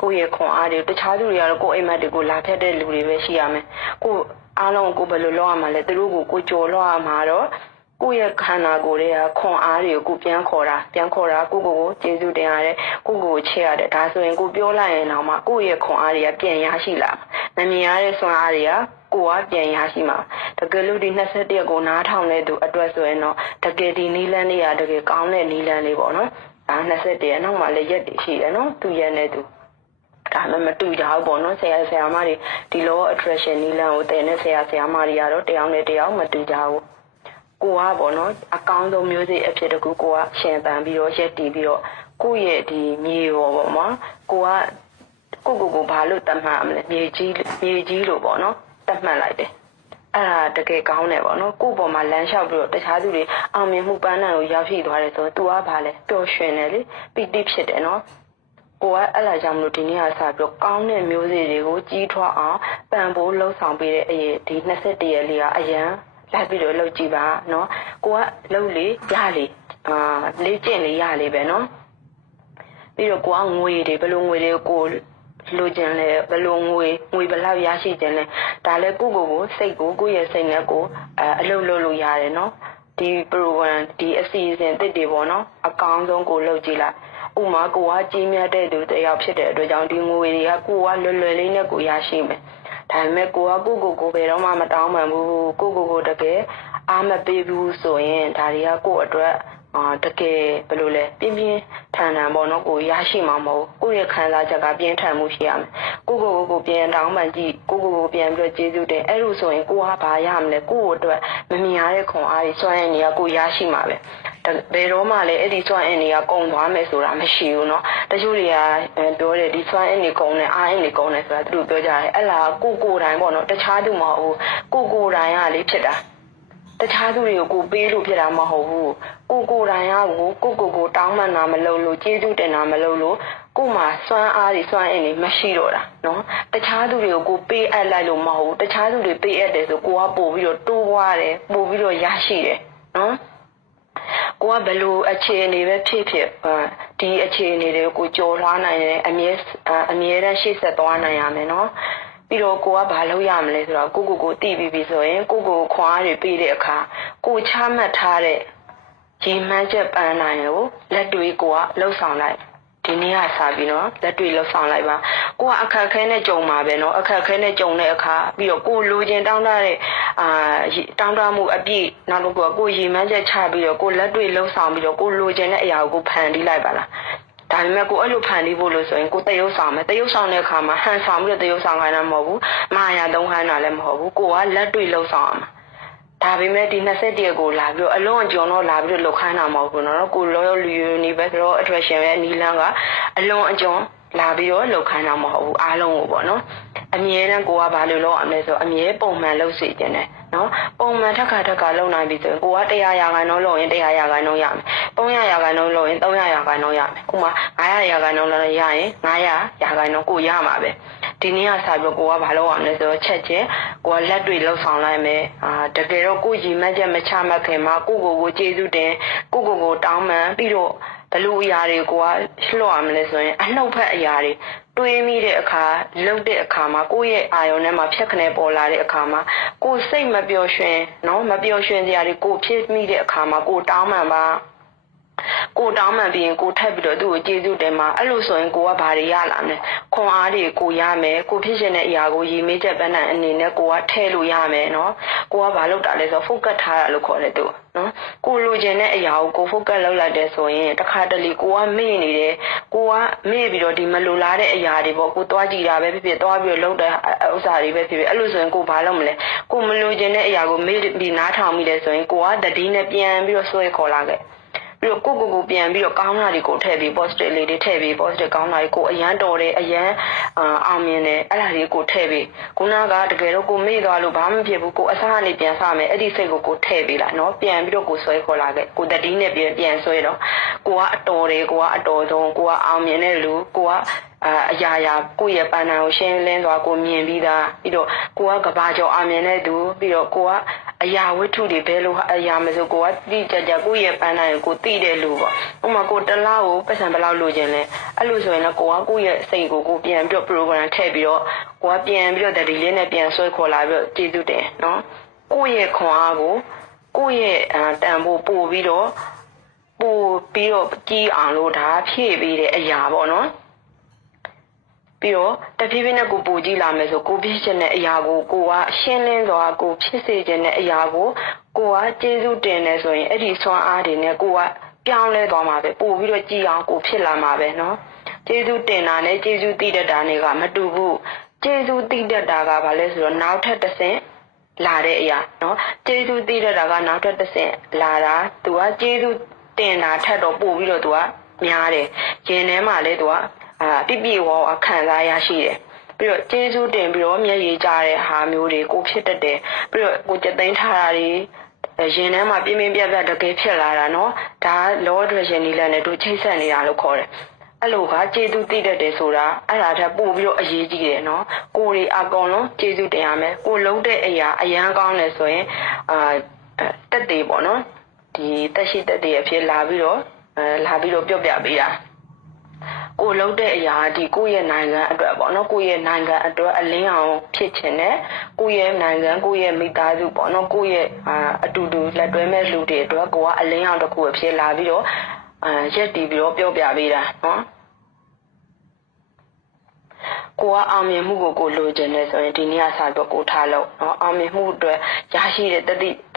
ကိုယ့်ရဲ့ခွန်အားတွေတခြားသူတွေကတော့ကိုယ့်အိမ်မက်တွေကိုလာဖြတ်တဲ့လူတွေပဲရှိရမယ်ကိုအားလုံးကိုဘယ်လိုလုပ်ရမှာလဲသူတို့ကိုကြော်လွှားမှာတော့ကိုယ့်ရဲ့ခန္ဓာကိုယ်တွေကခွန်အားတွေကိုပြန်ခေါ်တာကိုကျေးဇူးတင်ရတယ်ကိုချစ်ရတယ်ဒါဆိုရင်ကိုပြောလိုက်ရင်တော့မှကိုယ့်ရဲ့ခွန်အားတွေကပြန်ရရှိလာမမြင်ရတဲ့ဆွမ်းအားတွေကကိုကပြန်ရရှိမှာတကယ်လို့ဒီ21ရက်ကိုနားထောင်တဲ့သူအတွက်ဆိုရင်တော့တကယ်ဒီနီးလန်းလေးရတကယ်ကောင်းတဲ့နီးလန်းလေးပေါ့နော်ဒါ21ရက်နောက်မှလည်းရက်တွေရှိတယ်နော်သူရက်နဲ့သူဒါမှမတူကြဘူးပေါ့နော်ဆရာမတွေဒီ law attraction နီးလန်းကိုတင်တဲ့ဆရာမတွေကတော့တယောက်နဲ့တယောက်မတူကြဘူးကိုကပေါ့နော်အကောင်းဆုံးမျိုးစိအဖြစ်တကူကိုကရှင်ပန်ပြီးတော့ရက်တီးပြီးတော့ကိုယ့်ရဲ့ဒီမြေပေါ်ပေါ့နော်ကိုဘာလို့တတ်မှတ်ရမလဲမြေကြီးလို့ပေါ့နော်တတ်မှတ်လိုက်တယ်အဲ့ဒါတကယ်ကောင်းတယ်ပေါ့နော်ကိုယ့်ပေါ်မှာလမ်းလျှောက်ပြီးတော့တခြားသူတွေအောင်မြင်မှုပန်းနိုင်ကိုရောက်ရှိသွားတယ်ဆိုတော့ तू ကဘာလဲပျော်ရွှင်တယ်လေပီတိဖြစ်တယ်နော်ကိုကအဲ့လာကြောင့်မလို့ဒီနေ့ကစပြီးတော့ကောင်းတဲ့မျိုးစေ့တွေကိုကြီးထွားအောင်ပံ့ပိုးလှုပ်ဆောင်ပေးတဲ့အရေးဒီ21ရက်လေးကအရန်လိုက်ပြီးတော့လှုပ်ကြည့်ပါနော်ကိုကလှုပ်လေရလေလေ့ကျင့်လေရလေပဲနော်ပြီးတော့ကိုကငွေတွေဘယ်လိုငွေတွေကိုလိုချင်လဲဘယ်လိုငွေဘယ်လောက်ရရှိချင်လဲဒါလည်းကိုစိတ်ကိုရဲ့စိတ်နဲ့ကိုအလုပ်လုပ်လို့ရတယ်နော်ဒီ program ဒီအစီအစဉ်တစ်တွေပေါ့နော်အကောင်းဆုံးကိုလှုပ်ကြည့်လိုက်ဥမာကိုကကြီးမြတ်တဲ့သူတယောက်ဖြစ်တဲ့အတွက်ကြောင့်ဒီငွေတွေကကိုကလွယ်လွယ်လေးနဲ့ကိုရရှိမယ်ဒါပေမဲ့ကိုကဘယ်တော့မှမတောင်းပန်ဘူးကိုတကယ်အားမပေးဘူးဆိုရင်ဒါတွေကကိုအတွက်တကယ်ဘယ်လိုလဲပြင်းထန်ပေါ့နော်ကိုရရှိမှာမဟုတ်ကိုရဲ့ခံစားချက်ကပြင်းထန်မှုရှိရမယ်ကိုပြန်တောင်းပန်ကြည့်ကိုပြန်ပြီးတော့ကျေးဇူးတင်အဲ့လိုဆိုရင်ကိုကဘာရမလဲကိုအတွက်မမြင်ရတဲ့ခွန်အားတွေစွမ်းရည်တွေကကိုရရှိမှာပဲဘယ်တော့မှလည်းအဲ့ဒီစွမ်းအင်တွေကကုန်သွားမယ်ဆိုတာမရှိဘူးเนาะတချို့တွေကပြောတယ်ဒီစွမ်းအင်တွေကုန်တယ်အားအင်တွေကုန်တယ်ဆိုတာသူတို့ပြောကြတယ်အဲ့လားကိုတိုင်းပေါ့เนาะတခြားသူမဟုတ်ဘူးကိုတိုင်းကလေးဖြစ်တာတခြားသူတွေကိုကိုပေးလို့ဖြစ်တာမဟုတ်ဘူးကိုတိုင်းကကိုတောင်းပန်တာမလုပ်လို့ကျေးဇူးတင်တာမလုပ်လို့ကိုမှစွမ်းအားတွေစွမ်းအင်တွေမရှိတော့တာเนาะတခြားသူတွေကိုကိုပေးအပ်လိုက်လို့မဟုတ်ဘူးတခြားသူတွေပေးအပ်တယ်ဆိုကိုကပို့ပြီးတော့တိုးွားတယ်ပို့ပြီးတော့ရရှိတယ်เนาะကိုကဘယ်လိုအခြေအနေပဲဖြစ်ဒီအခြေအနေတွေကိုကြော်လွှားနိုင်တယ်အမြဲတမ်းရှေ့ဆက်သွားနိုင်ရမယ်เนาะပြီးတော့ကိုကဘာလုပ်ရမလဲဆိုတော့ကိုတည်ပြီးပြီဆိုရင်ကိုခွန်အားတွေပေးတဲ့အခါကိုချမှတ်ထားတဲ့ ရေမှန်းချက်ပန်းနိုင်ကိုလက်တွေကိုလှုပ်ဆောင်လိုက်ဒီနေ့ကစားပြီးနော်လက်တွေလှုပ်ဆောင်လိုက်ပါကိုကအခက်ခဲနဲ့ကြုံမှာပဲနော်အခက်ခဲနဲ့ကြုံတဲ့အခါပြီးတော့ကိုလိုချင်တောင်းတတဲ့တောင်းတမှုအပြည့်နောက်တော့ကိုရေမှန်းချက်ချပြီးတော့ကိုလက်တွေလှုပ်ဆောင်ပြီးတော့ကိုလိုချင်တဲ့အရာကိုဖန်တီးလိုက်ပါလားဒါပေမဲ့ကိုအဲ့လိုဖန်တီးဖို့လို့ဆိုရင်ကိုတရုပ်ဆောင်မယ်တရုပ်ဆောင်တဲ့အခါမှာဟန်ဆောင်ပြီးတော့တရုပ်ဆောင်ခိုင်းတာမဟုတ်ဘူးမာယာသုံးခိုင်းတာလည်းမဟုတ်ဘူးကိုကလက်တွေလှုပ်ဆောင်အောင်ဒါပေမဲ့ဒီ21ကိုလာပြီးတော့အလုံးအကျွံတော့လာပြီးတော့လှုပ်ခိုင်းတာမဟုတ်ဘူးနော်ကိုလောလူနေပဲဆိုတော့ attraction ရဲ့နီလန်းကအလုံးအကျွံလာပြီးတော့လှုပ်ခိုင်းတာမဟုတ်ဘူးအားလုံးကိုပေါ့နော်အမြဲတမ်းကိုကဘာလို့လုပ်အောင်လဲဆိုအမြဲပုံမှန်လှုပ်စေခြင်းတယ်နော်ပုံမှန်ထက်ခါလုံနိုင်ပြီဆိုရင်ကိုက100ရာခိုင်နှုန်းလုပ်ရင်100ရာခိုင်နှုန်းရမယ်300ရာခိုင်နှုန်းလုပ်ရင်300ရာခိုင်နှုန်းရမယ်ဥပမာ900ရာခိုင်နှုန်းလုပ်ရင်900ရာခိုင်နှုန်းကိုရမှာပဲဒီနေ့ကစပြီးကိုကဘာလုပ်အောင်လဲဆိုတော့ချက်ချင်းကိုကလက်တွေလှုပ်ဆောင်လိုက်မယ်တကယ်တော့ကိုရီမတ်ချက်မချမှတ်ခင်မှာကိုကျေးဇူးတင်ကိုတောင်းပန်ပြီးတော့ဘလူအရာတွေကိုကလှော့ရမလဲဆိုရင်အနှုတ်ဖက်အရာတွေတွေးမိတဲ့အခါလှုပ်တဲ့အခါမှာကိုယ့်ရဲ့အာယုံထဲမှာဖြက်ခနဲပေါ်လာတဲ့အခါမှာကိုယ်စိတ်မပျော်ရွှင်နော်မပျော်ရွှင်စရာတွေကိုဖြစ်မိတဲ့အခါမှာကိုတောင်းပန်ပါကိုတောင်းပန်ပြီးရင်ကိုထပ်ပြီးတော့သူ့ကိုကျေးဇူးတင်ပါအဲ့လိုဆိုရင်ကိုကဘာတွေရလာမလဲခွန်အားတွေကိုရမယ်ကိုဖြစ်ရှင်တဲ့အရာကိုရည်မေးချက်ပန်းနိုင်အနေနဲ့ကိုကထဲလို့ရမယ်နော်ကိုကဘာလုပ်တာလဲဆိုတော့ focus ထားတာလို့ခေါ်တယ်သူနော်ကိုလိုချင်တဲ့အရာကို focus လုပ်လိုက်တယ်ဆိုရင်တစ်ခါတလေကိုကမေ့နေတယ်ကိုကမေ့ပြီးတော့ဒီမလိုလားတဲ့အရာတွေပေါ့ကိုသွားကြည့်တာပဲဖြစ်ဖြစ်သွားပြီးတော့လုပ်တဲ့ဥစ္စာတွေပဲဖြစ်ဖြစ်အဲ့လိုဆိုရင်ကိုဘာလုပ်မလဲကိုမလိုချင်တဲ့အရာကိုမေ့ပြီးနားထောင်မိတယ်ဆိုရင်ကိုကတတိနဲ့ပြန်ပြီးတော့ဆွဲခေါ်လာခဲ့ပြီးတော့ကိုပြန်ပြီးတော့ကောင်းတာတွေကိုထည့်ပြီး positive လေးတွေထည့်ပြီး positive ကောင်းတာတွေကိုအရန်တော်တယ်အရန်အောင်မြင်တယ်အဲ့ဒါတွေကိုထည့်ပြီးခုနကတကယ်တော့ကိုမေ့သွားလို့ဘာမှမဖြစ်ဘူးကိုအစားကနေပြန်စမယ်အဲ့ဒီစိတ်ကိုထည့်ပေးလိုက်နော်ပြန်ပြီးတော့ကိုဆွဲခေါ်လာခဲ့ကိုတတိနဲ့ပြန်ဆွဲတော့ကိုကအတော်တယ်ကိုကအတော်ဆုံးကိုကအောင်မြင်တဲ့လူကိုကအရာကိုယ့်ရဲ့ပန်းနာကိုရှင်းလင်းသွားကိုမြင်ပြီးသားပြီးတော့ကိုကဘာကြောင့်အောင်မြင်တဲ့သူပြီးတော့ကိုကအရာဝတ္ထုတွေဘယ်လိုအရာမဆိုကိုကတိကျကျကိုယ့်ရဲ့ပန်းနာကိုသိတဲ့လူပေါ့ဥပမာကိုတစ်လားကိုပတ်စံဘယ်လောက်လိုချင်လဲအဲ့လိုဆိုရင်လည်းကိုကကိုယ့်ရဲ့စိတ်ကိုပြန်ပြီးတော့ program ထည့်ပြီးတော့ကိုကပြန်ပြီးတော့တတိလေးနဲ့ပြန်ဆွဲခေါ်လာပြီးတော့ကျေးဇူးတင်နော်ကိုယ့်ရဲ့ခွန်အားကိုကိုယ့်ရဲ့တန်ဖိုးပို့ပြီးတော့ကြီးအောင်လို့ဒါဖြည့်ပေးတဲ့အရာပေါ့နော်ပြီးတော့တဖြည်းဖြည်းနဲ့ကိုပူကြည့်လာမယ်ဆိုကိုဖြစ်ချင်တဲ့အရာကိုကိုကရှင်းလင်းစွာကိုဖြစ်စေချင်တဲ့အရာကိုကိုကကျေးဇူးတင်တယ်ဆိုရင်အဲ့ဒီဆွမ်းအားတွေနဲ့ကိုကပြောင်းလဲသွားမှာပဲပို့ပြီးတော့ကြည်အောင်ကိုဖြစ်လာမှာပဲเนาะကျေးဇူးတင်တာနဲ့ကျေးဇူးသိတတ်တာတွေကမတူဘူးကျေးဇူးသိတတ်တာကဘာလဲဆိုတော့နောက်ထပ်တစ်ဆင့်လာတဲ့အရာเนาะကျေးဇူးသိတတ်တာကနောက်ထပ်တစ်ဆင့်လာတာသူကကျေးဇူးတင်တာထပ်တော့ပို့ပြီးတော့သူကများတယ်ရင်ထဲမှာလဲသူကပြပြဝဝခံစားရရှိတယ်ပြီးတော့ကျေးဇူးတင်ပြီးတော့မျက်ရည်ကျတဲ့ဟာမျိုးတွေကိုဖြစ်တတ်တယ်ပြီးတော့ကိုကြက်သိမ်းထားတာတွေရင်ထဲမှာပြင်းပြတကယ်ဖြစ်လာတာเนาะဒါက law attraction နည်းလမ်းနဲ့တို့ချိတ်ဆက်နေတာလို့ခေါ်တယ်အဲ့လိုကကျေးဇူးသိတတ်တယ်ဆိုတာအဲ့ဒါထက်ပို့ပြီးတော့အရေးကြီးတယ်เนาะကိုယ်တွေအကုန်လုံးကျေးဇူးတင်ရမယ်ကိုလုံးတဲ့အရာအရန်ကောင်းတယ်ဆိုရင်တက်တယ်ပေါ့เนาะဒီတက်ရှိတက်တယ်အဖြစ်လာပြီးတော့ပြောပြပေးတာကိုလုံးတဲ့အရာဒီကိုယ့်ရဲ့နိုင်ငံအတွက်ပေါ့နော်ကိုယ့်ရဲ့နိုင်ငံအတွက်အလင်းအောင်ဖြစ်ချင်တယ်ကိုယ့်ရဲ့နိုင်ငံကိုယ့်ရဲ့မိသားစုပေါ့နော်ကိုယ့်ရဲ့အတူတူလက်တွဲမဲ့လူတွေအတွက်ကိုကအလင်းအောင်တစ်ခုအဖြစ်လာပြီးတော့ရက်တည်ပြီးတော့ပြောပြပေးတာနော်ကိုကအောင်မြင်မှုကိုလိုချင်တယ်ဆိုရင်ဒီနေ့ကစတော့ကိုထားလို့နော်အောင်မြင်မှုအတွက်ရရှိတဲ့တ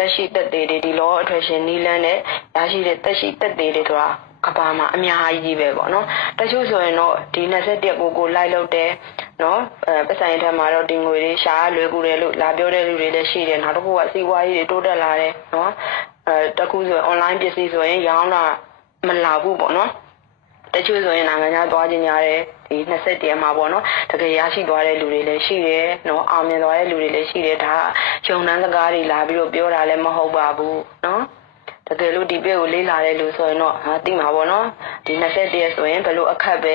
က်ရှိတက်သေးတွေဒီ law attraction နည်းလမ်းနဲ့ရရှိတဲ့တက်ရှိတက်သေးတွေဆိုတာကဘာမှာအများကြီးပဲပေါ့နော်တချို့ဆိုရင်တော့ဒီ21ကိုလိုက်လုပ်တယ်နော်ပတ်စံရထက်မှာတော့ဒီငွေတွေရှာလွယ်ကူတယ်လို့လာပြောတဲ့လူတွေလည်းရှိတယ်နောက်တစ်ခုကစီးပွားရေးတွေတိုးတက်လာတယ်နော်တခုဆိုရင် online ပစ္စည်းဆိုရင်ရောင်းတာမလာဘူးပေါ့နော်တချို့ဆိုရင်နိုင်ငံခြားသွားခြင်းရတယ်ဒီ21မှာပေါ့နော်တကယ်ရရှိသွားတဲ့လူတွေလည်းရှိတယ်နော်အောင်မြင်သွားတဲ့လူတွေလည်းရှိတယ်ဒါကရုံနှန်းစကားတွေလာပြီးတော့ပြောတာလည်းမဟုတ်ပါဘူးနော်တကယ်လို့ဒီဘက်ကိုလေးလာတဲ့လူဆိုရင်တော့သိမှာပေါ့နော်ဒီ21ရက်ဆိုရင်ဘယ်လိုအခက်ပ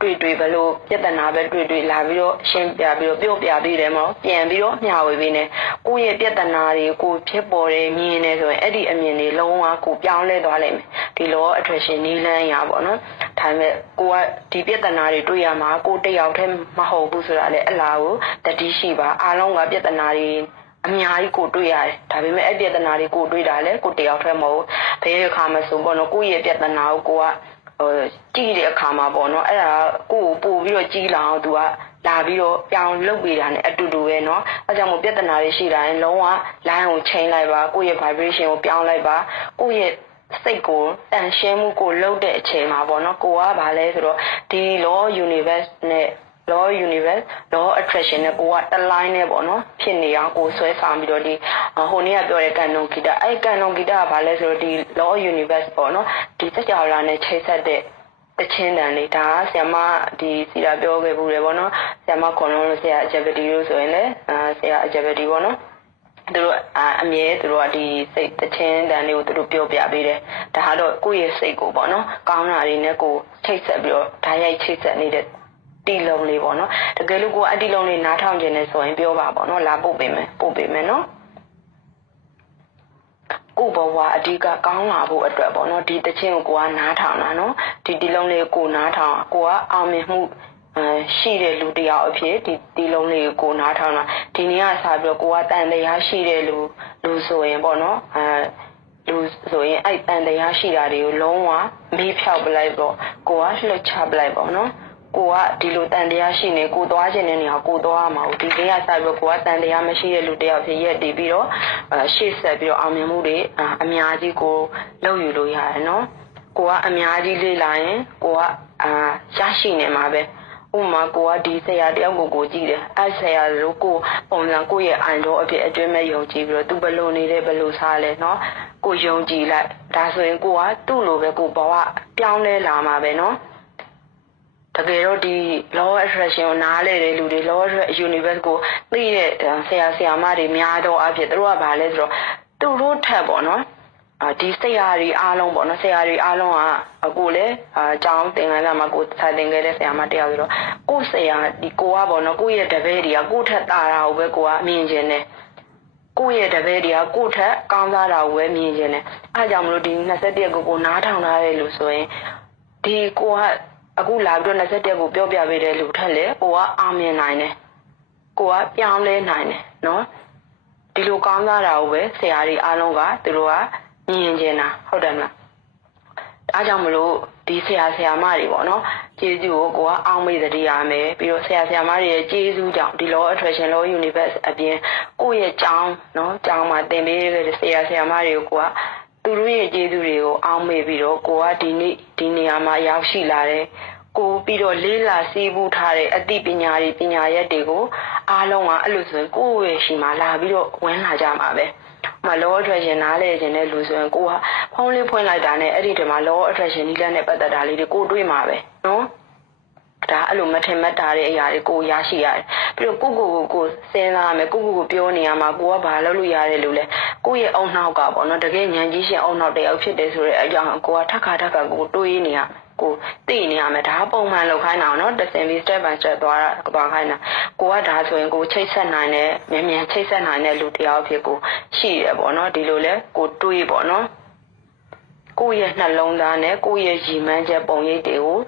ဲတွေ့ဘယ်လိုပြဿနာပဲတွေ့လာပြီးတော့ရှင်းပြပြီးတော့ပြောပြပေးတယ်မဟုတ်ပြန်ပြီးတော့မျှဝေပေးနေကိုယ့်ရဲ့ပြဿနာတွေကိုဖြစ်ပေါ်တယ်မြင်နေဆိုရင်အဲ့ဒီအမြင်တွေလုံးဝကိုပြောင်းလဲသွားလိမ့်မယ်ဒီ law attraction နည်းလမ်းရပေါ့နော်ဒါပေမဲ့ကိုကဒီပြဿနာတွေတွေ့ရမှာကိုတယောက်တည်းမဟုတ်ဘူးဆိုတာလေအလားကိုတတိရှိပါအားလုံးကပြဿနာတွေ အများကြီးကိုတွေ့ရတယ်ဒါပေမဲ့အပြဿနာတွေကိုတွေ့တာလေကိုတယောက်တည်းမဟုတ်ဘယ်အခါမှဆိုပေါ့နော်ကိုယ့်ရဲ့ပြဿနာကိုကိုကကြည့်တဲ့အခါမှာပေါ့နော်အဲ့ဒါကိုကိုပို့ပြီးတော့ကြီးလာအောင်သူကလာပြီးတော့ပြောင်းလုပ်ပေးတာ ਨੇ အတူတူပဲเนาะအဲကြောင့်မို့ပြဿနာတွေရှိတာရင်လုံးဝ line ကိုချိန်လိုက်ပါကိုယ့်ရဲ့ vibration ကိုပြောင်းလိုက်ပါကိုယ့်ရဲ့စိတ်ကိုတန်ရှင်းမှုကိုလုပ်တဲ့အချိန်မှာပေါ့နော်ကိုကဘာလဲဆိုတော့ဒီ law universe နဲ့ law attraction နဲ့ကိုကတ line နဲ့ပေါ့နော်ဖြစ်နေအောင်ကိုဆွဲဆောင်ပြီးတော့ဒီဟိုနေ့ကပြောတဲ့ကန်နုံဂီတအဲ့ကန်နုံဂီတကဘာလဲဆိုတော့ဒီ law universe ပေါ့နော်ဒီစကြဝဠာနဲ့ချိတ်ဆက်တဲ့တချင်းတန်လေးဒါဆရာမဒီစီလာပြောခဲ့ဘူးလေပေါ့နော်ဆရာမခွန်လုံးလို့ဆရာအဂျပတီလို့ဆိုရင်လည်းဆရာအဂျပတီပေါ့နော်သူတို့အမြဲသူတို့ကဒီစိတ်တချင်းတန်လေးကိုသူတို့ပြောပြပေးတယ်ဒါကတော့ကိုယ့်ရဲ့စိတ်ကိုပေါ့နော်ကောင်းတာတွေနဲ့ကိုချိတ်ဆက်ပြီးတော့ဓာတ်ရိုက်ချိတ်ဆက်နေတဲ့တီလုံးလေးပေါ့နော်တကယ်လို့ကိုအတီလုံးလေးနားထောင်ခြင်းနဲ့ဆိုရင်ပြောပါပေါ့နော်လာပို့ပေးမယ်နော်ကိုဘဝအဓိကကောင်းလာဖို့အတွက်ပေါ့နော်ဒီတချင်းကိုကနားထောင်တာနော်ဒီတီလုံးလေးကိုနားထောင်ကိုကအောင်မြင်မှုရှိတဲ့လူတယောက်အဖြစ်ဒီတီလုံးလေးကိုနားထောင်တာဒီနေ့ကစပြီးတော့ကိုကတန်တရားရှိတဲ့လူဆိုရင်ပေါ့နော်လူဆိုရင်အဲ့တန်တရားရှိတာတွေကိုလုံးဝမေးဖြောက်ပလိုက်ပေါ့ကိုကလှုပ်ချပလိုက်ပေါ့နော်ကိုကဒီလိုတန်တရားရှိနေကိုသွားခြင်းတဲ့နေရာကိုသွားမှာဒီနေ့ကစပြီးတော့ကိုကတန်တရားမရှိတဲ့လူတယောက်ဖြစ်ရက်တည်ပြီးတော့ရှေ့ဆက်ပြီးတော့အောင်မြင်မှုတွေအများကြီးကိုလုပ်ယူလို့ရတယ်နော်ကိုကအများကြီးလေ့လာရင်ကိုကရရှိနေမှာပဲဥမာကိုကဒီဆရာတယောက်ကိုကြည့်တယ်အဲ့ဆရာတို့ကိုပုံစံကိုရဲ့အိုင်တော်အဖြစ်အတွင်းမဲ့ယုံကြည်ပြီးတော့သူဘလို့နေတယ်ဘလို့စားလဲနော်ကိုယုံကြည်လိုက်ဒါဆိုရင်ကိုကသူ့လိုပဲကိုဘဝပြောင်းလဲလာမှာပဲနော်တကယ်တော့ဒီ law attraction ကိုနားလဲတဲ့လူတွေ law universe ကိုသိတဲ့ဆရာမတွေများတော့အဖြစ်သူတို့ကဘာလဲဆိုတော့သူတို့ထက်ပေါ့နော်ဒီဆရာတွေအားလုံးပေါ့နော်ဆရာတွေအားလုံးကကိုလည်းကျောင်းသင်ခန်းစာမှာကိုစာသင်ခဲ့တဲ့ဆရာမတယောက်ဆိုတော့ကိုဆရာဒီကိုကပေါ့နော်ကိုရဲ့တပည့်တွေကကိုထက်တာတာကိုပဲကိုကမြင်ခြင်းနဲ့ကိုရဲ့တပည့်တွေကကိုထက်ကောင်းစားတာကိုပဲမြင်ခြင်းနဲ့အဲကြောင့်မလို့ဒီ21ရက်ကိုနားထောင်ထားတဲ့လူဆိုရင်ဒီကိုကအခုလာပြီးတော့21ကိုပြောပြပေးတဲ့လူထက်လေကိုကအောင်မြင်နိုင်တယ်ကိုကပြောင်းလဲနိုင်တယ်နော်ဒီလိုကောင်းစားတာကိုပဲဆရာတွေအားလုံးကသူတို့ကမြင်ကျင်တာဟုတ်တယ်မလားအားကြောင့်မလို့ဒီဆရာမတွေပေါ့နော်ကျေးဇူးကိုကအောင်မေ့သတိရမယ်ပြီးတော့ဆရာမတွေရဲ့ကျေးဇူးကြောင့်ဒီ law attraction law universe အပြင်ကိုယ့်ရဲ့ကျောင်းနော်ကျောင်းမှာသင်ပေးခဲ့တဲ့ဆရာမတွေကိုကသူတို့ရဲ့ကျေးဇူးတွေကိုအောင်မေ့ပြီးတော့ကိုကဒီနေ့ဒီနေရာမှာရောက်ရှိလာတယ်ကိုပြီးတော့လေးလာစီးပူးထားတဲ့အသိပညာတွေပညာရက်တွေကိုအားလုံးကအဲ့လိုဆိုရင်ကိုယ့်ရဲ့ရှိမှလာပြီးတော့ဝင်လာကြမှာပဲမ law attraction နားလဲခြင်းနဲ့လူဆိုရင်ကိုကဖုန်းလေးဖွင့်လိုက်တာနဲ့အဲ့ဒီတည်းမှာ law attraction နည်းလမ်းနဲ့ပတ်သက်တာလေးတွေကိုတွေ့မှာပဲနော်ဒါအဲ့လိုမထင်မှတ်တာတဲ့အရာတွေကိုရရှိရတယ်ပြီးတော့ကိုစဉ်းစားရမယ်ကိုပြောနေရမှာကိုကဘာလုပ်လို့ရတယ်လို့လဲကိုရဲ့အုံနောက်ကပေါ့နော်တကယ်ဉာဏ်ကြီးရှင်အုံနောက်တယောက်ဖြစ်တယ်ဆိုတဲ့အကြောင်းကိုကထပ်ခါကိုတွေးနေရကိုသိနေရမယ်ဒါပုံမှန်လောက်ခိုင်းတာနော်တစ်ဆင့်ပြီး step by step သွားခိုင်းတာကိုကဒါဆိုရင်ကိုချိတ်ဆက်နိုင်တဲ့မြန်ချိတ်ဆက်နိုင်တဲ့လူတယောက်ဖြစ်ကိုရှိရပေါ့နော်ဒီလိုလဲကိုတွေးပေါ့နော်ကိုယ့်ရဲ့နှလုံးသားနဲ့ကိုယ့်ရဲ့ရည်မှန်းချက်ပုံရိပ်တွေကို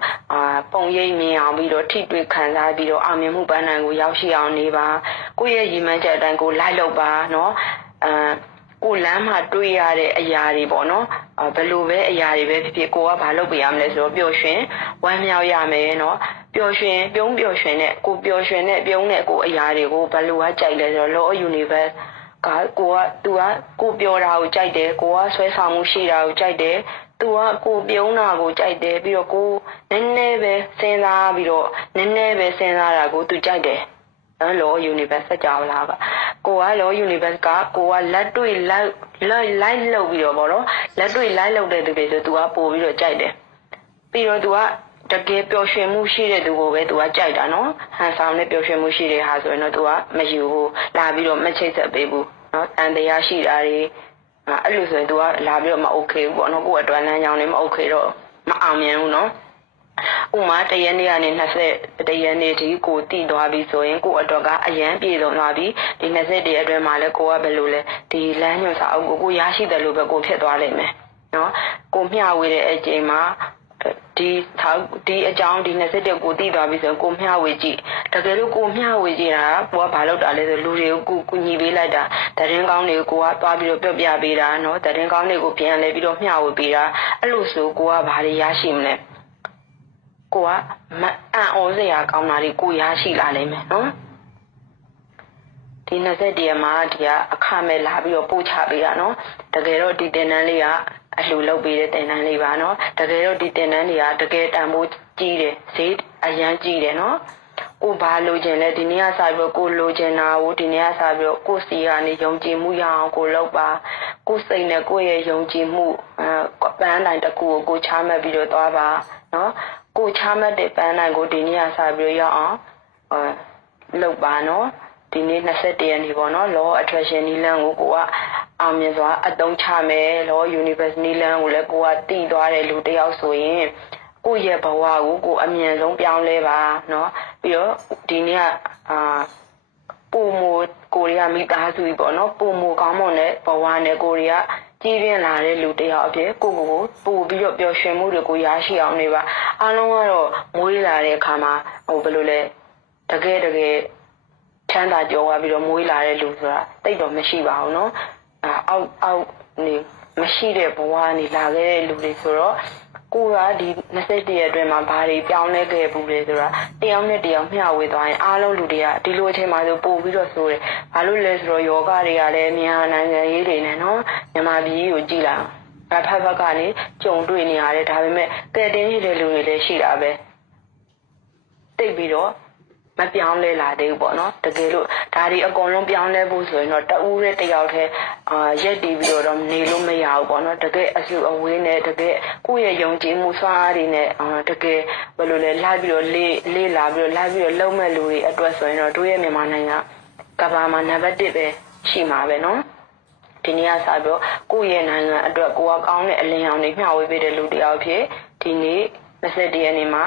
ပုံရိပ်မြင်အောင်ပြီးတော့ထိတွေ့ခံစားပြီးတော့အောင်မြင်မှုပန်းနိုင်ကိုရောက်ရှိအောင်နေပါကိုယ့်ရဲ့ရည်မှန်းချက်အတိုင်းကိုလိုက်လုပ်ပါနော်ကိုလမ်းမှာတွေ့ရတဲ့အရာတွေပေါ့နော်ဘယ်လိုပဲအရာတွေပဲဖြစ်ဖြစ်ကိုကဘာလုပ်ပေးရမလဲဆိုတော့ပျော်ရွှင်ဝမ်းမြောက်ရမယ်နော်ပျော်ရွှင်ပြုံးပျော်ရွှင်တဲ့ကိုပျော်ရွှင်တဲ့ပြုံးတဲ့ကိုအရာတွေကိုဘယ်လိုကကြိုက်လဲဆိုတော့ law universeကိုကသူကကိုပြောတာကိုကြိုက်တယ်ကိုကဆွဲဆောင်မှုရှိတာကိုကြိုက်တယ်သူကကိုပြုံးတာကိုကြိုက်တယ်ပြီးတော့ကိုနည်းနည်းပဲစဉ်းစားပြီးတော့နည်းနည်းပဲစဉ်းစားတာကိုသူကြိုက်တယ်law universe စကြဝဠာကကိုက law universe ကကိုကလက်တွေ့လိုက်လုပ်ပြီးတော့ပေါ့နော်လက်တွေ့လိုက်လုပ်တဲ့သူတွေဆိုသူကပို့ပြီးတော့ကြိုက်တယ်ပြီးတော့သူကတကယ်ပျော်ရွှင်မှုရှိတဲ့သူကိုပဲသူကကြိုက်တာနော်ဟန်ဆောင်နဲ့ပျော်ရွှင်မှုရှိတဲ့ဟာဆိုရင်တော့သူကမယူဘူးလာပြီးတော့မချိတ်ဆက်ပေးဘူးနော်တန်တရားရှိတာတွေအဲ့လိုဆိုရင်သူကလာပြီးတော့မ okay ဘူးပေါ့နော်ကိုယ့်အတွက်လမ်းကြောင်းနဲ့မ okay တော့မအောင်မြင်ဘူးနော်ဥမာတရက်နေ့ကနေ20တရက်နေ့ဒီကိုတည်သွားပြီဆိုရင်ကိုယ့်အတွက်ကအရန်ပြေဆုံးသွားပြီဒီ20တရက်အတွင်းမှာလည်းကိုကဘယ်လိုလဲဒီလမ်းညွှန်စာအုပ်ကိုရရှိတယ်လို့ပဲကိုဖြစ်သွားလိမ့်မယ်နော်ကိုမျှဝေတဲ့အချိန်မှာ ဒီအကြောင်းဒီ21ကိုတည်သွားပြီဆိုရင်ကိုမျှဝေကြည့်တကယ်လို့ကိုမျှဝေကြည့်တာကိုကဘာလုပ်တာလဲဆိုလူတွေကိုကူညီပေးလိုက်တာတရင်ကောင်းတွေကိုကသွားပြီးတော့ပြပေးတာနော်တရင်ကောင်းတွေကိုပြန်လဲပြီးတော့မျှဝေပေးတာအဲ့လိုဆိုကိုကဘာတွေရရှိမလဲကိုကမအံ့ဩစရာကောင်းတာတွေကိုရရှိလာနိုင်မယ်နော်ဒီ21ရက်မှာဒီကအခမဲ့လာပြီးတော့ပို့ချပေးတာနော်တကယ်တော့ဒီတင်တန်းလေးကအလှလုပ်ပေးတဲ့တင်တန်းလေးပါနော်တကယ်တော့ဒီတင်တန်းတွေကတကယ်တန်ဖိုးကြီးတယ်ဈေးအရန်ကြီးတယ်နော်ကိုဘာလိုချင်လဲဒီနေ့ကစပြီးတော့ကိုလိုချင်တာကိုဒီနေ့ကစပြီးတော့ကိုစီကနေယုံကြည်မှုရအောင်ကိုလုပ်ပါကိုစိတ်နဲ့ကိုရဲ့ယုံကြည်မှုပန်းတိုင်းတစ်ခုကိုချမှတ်ပြီးတော့သွားပါနော်ကိုချမှတ်တဲ့ပန်းတိုင်းကိုဒီနေ့ကစပြီးတော့ရအောင်လုပ်ပါနော်ဒီနေ့21ရက်နေ့ပေါ့နော် law attraction နီလန်းကိုကအောင်မြင်စွာအသုံးချမယ် law universe နီလန်းကိုလည်းကိုကတည်သွားတဲ့လူတစ်ယောက်ဆိုရင်ကိုယ့်ရဲ့ဘဝကိုအမြင်ဆုံးပြောင်းလဲပါနော်ပြီးတော့ဒီနေ့ကပုံမကိုရီးယားမိသားစုပေါ့နော်ပုံမကောင်းမွန်တဲ့ဘဝနဲ့ကိုရီးယားကြီးပြင်းလာတဲ့လူတစ်ယောက်အဖြစ်ကိုပို့ပြီးတော့ပျော်ရွှင်မှုတွေကိုရရှိအောင်နေပါအားလုံးကတော့မွေးလာတဲ့အခါမှာဘယ်လိုလဲတကယ်ချမ်းသာကြော်သွားပြီးတော့မွေးလာတဲ့လူဆိုတာတိတ်တော့မရှိပါဘူးเนาะအောက်နေမရှိတဲ့ဘဝနေလာခဲ့တဲ့လူတွေဆိုတော့ကိုကဒီ21ရက်အတွင်းမှာဘာတွေပြောင်းလဲခဲ့ဘူးလဲဆိုတာတယောက်နဲ့တယောက်မျှဝေသွားရင်အားလုံးလူတွေကဒီလိုအချိန်မှာဆိုပို့ပြီးတော့ဆိုတယ်ဘာလို့လဲဆိုတော့ယောဂတွေကလည်းမြန်မာနိုင်ငံရေးတွေနဲ့เนาะမြန်မာပြည်ကိုကြည်လာဖက်ကနေကြုံတွေ့နေရတယ်ဒါပေမဲ့ကဲတင်းနေတဲ့လူတွေလည်းရှိတာပဲတိတ်ပြီးတော့မပြောင်းလဲလာသေးဘူးပေါ့နော်တကယ်လို့ဒါတွေအကုန်လုံးပြောင်းလဲဖို့ဆိုရင်တော့တဦးနဲ့တယောက်တည်းရက်တည်ပြီးတော့နေလို့မရဘူးပေါ့နော်တကယ်အစုအဝေးနဲ့တကယ်ကိုယ့်ရဲ့ယုံကြည်မှုစွမ်းအားတွေနဲ့တကယ်ဘယ်လိုလဲလိုက်ပြီးတော့လေးလာပြီးတော့လိုက်ပြီးတော့လုံးမဲ့လူတွေအတွက်ဆိုရင်တော့တို့ရဲ့မြန်မာနိုင်ငံကဘာမှနံပါတ်1ပဲရှိမှာပဲနော်ဒီနေ့ကစပြီးတော့ကိုယ့်ရဲ့နိုင်ငံအတွက်ကိုကကောင်းတဲ့အလင်းရောင်တွေမျှဝေပေးတဲ့လူတစ်ယောက်ဖြစ်ဒီနေ့21ရက်နေ့မှာ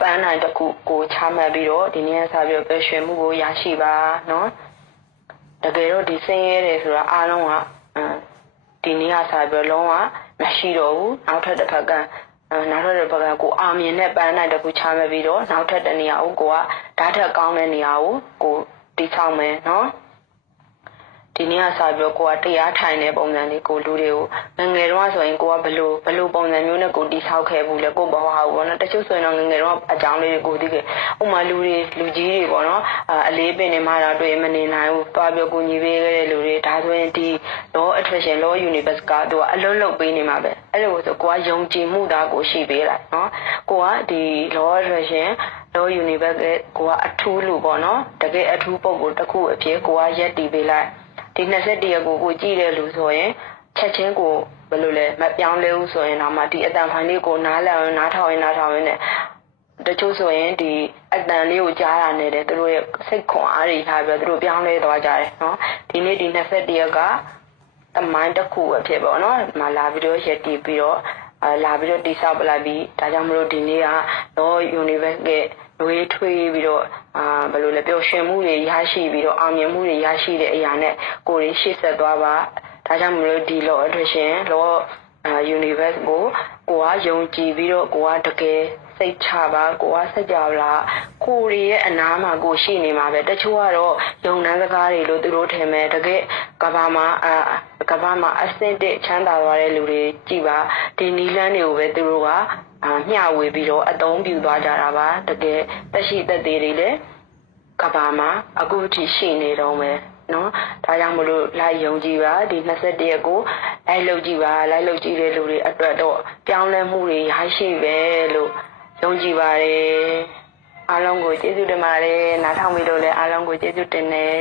ပန်းနိုင်တစ်ခုကိုချမှတ်ပြီးတော့ဒီနေ့ကစပြီးတော့ပျော်ရွှင်မှုကိုရရှိပါနော်တကယ်တော့ဒီဆင်းရဲတယ်ဆိုတာအားလုံးကဒီနေ့ကစပြီးတော့လုံးဝမရှိတော့ဘူးနောက်ထပ်တစ်ဖက်ကကိုအာမြင်တဲ့ပန်းနိုင်တစ်ခုချမှတ်ပြီးတော့နောက်ထပ်တစ်နေရာကိုကိုကဓာတ်ထက်ကောင်းတဲ့နေရာကိုတည်ဆောက်မယ်နော်ဒီနေ့ကစပြီးတော့ကိုကတရားထိုင်တဲ့ပုံစံလေးကိုလူတွေကိုငငယ်တော့ဆိုရင်ကိုကဘလို့ပုံစံမျိုးနဲ့ကိုတိဆောက်ခဲ့ဘူးလေကိုဘဝကိုပေါ့နော်တချို့ဆိုရင်တော့ငငယ်တော့အကြောင်းလေးတွေကိုသိခဲ့ဥမာလူကြီးတွေပေါ့နော်အလေးပင်နေမှတော့တွေ့မနေနိုင်ဘူးတွားပြီးကိုညီပေးခဲ့တဲ့လူတွေဒါဆိုရင်ဒီ law attraction law universe ကသူကအလုံးလုံးပေးနေမှာပဲအဲ့လိုဆိုကိုကယုံကြည်မှုသားကိုရှိပေးလိုက်နော်ကိုကဒီ law attraction law universe ကိုကအထူးလူပေါ့နော်တကယ်အထူးပုံကိုတစ်ခုအဖြစ်ကိုကရက်တည်ပေးလိုက်ဒီ21ရက်ကိုကြည့်တဲ့လူဆိုရင်ချက်ချင်းကိုဘယ်လိုလဲမပြောင်းလဲဘူးဆိုရင်တော့မှဒီအတန်ဖိုင်လေးကိုနားလည်အောင်နားထောင်ရင်နဲ့တချို့ဆိုရင်ဒီအတန်လေးကိုကြားရနေတယ်သူတို့ရဲ့စိတ်ခွန်အားတွေထားပြီးသူတို့ပြောင်းလဲသွားကြတယ်နော်ဒီနေ့ဒီ21ရက်ကတမိုင်းတစ်ခုအဖြစ်ပေါ့နော်မလာပြီးတော့ရက်တည်ပြီးတော့လာပြီးတော့တိဆောက်ပလိုက်ပြီးဒါကြောင့်မလို့ဒီနေ့ကတော့ universe ရဲ့လွေးထွေးပြီးတော့ဘယ်လိုလဲပျော်ရွှင်မှုတွေရရှိပြီးတော့အောင်မြင်မှုတွေရရှိတဲ့အရာနဲ့ကိုယ်ရှေ့ဆက်သွားပါဒါကြောင့်မလို့ဒီ law attraction law universe ကိုကယုံကြည်ပြီးတော့ကိုကတကယ်စိတ်ချပါကိုကစကြဝဠာကိုရီရဲ့အနားမှာကိုရှိနေမှာပဲတချို့ကတော့ယုံနှမ်းစကားတွေလို့သူတို့ထင်မယ်တကယ်ကဘာမှာအဆင့်တစ်ချမ်းသာသွားတဲ့လူတွေကြည်ပါဒီနီလန်းတွေကိုပဲသူတို့ကမျှဝေပြီးတော့အသုံးပြုသွားကြတာပါတကယ်တက်ရှိသက်သေးတွေလည်းကဘာမှာအခုထိရှိနေတော့မယ်နော်ဒါကြောင့်မလို့လိုက်ယုံကြည်ပါဒီ21ရက်ကိုလိုက်လုပ်ကြည့်ပါလိုက်လုပ်ကြည့်တဲ့လူတွေအတွက်တော့ပြောင်းလဲမှုတွေရရှိပဲလို့ယုံကြည်ပါတယ်အားလုံးကိုကျေးဇူးတင်ပါတယ်နားထောင်ပြီးလို့လည်းအားလုံးကိုကျေးဇူးတင်တယ်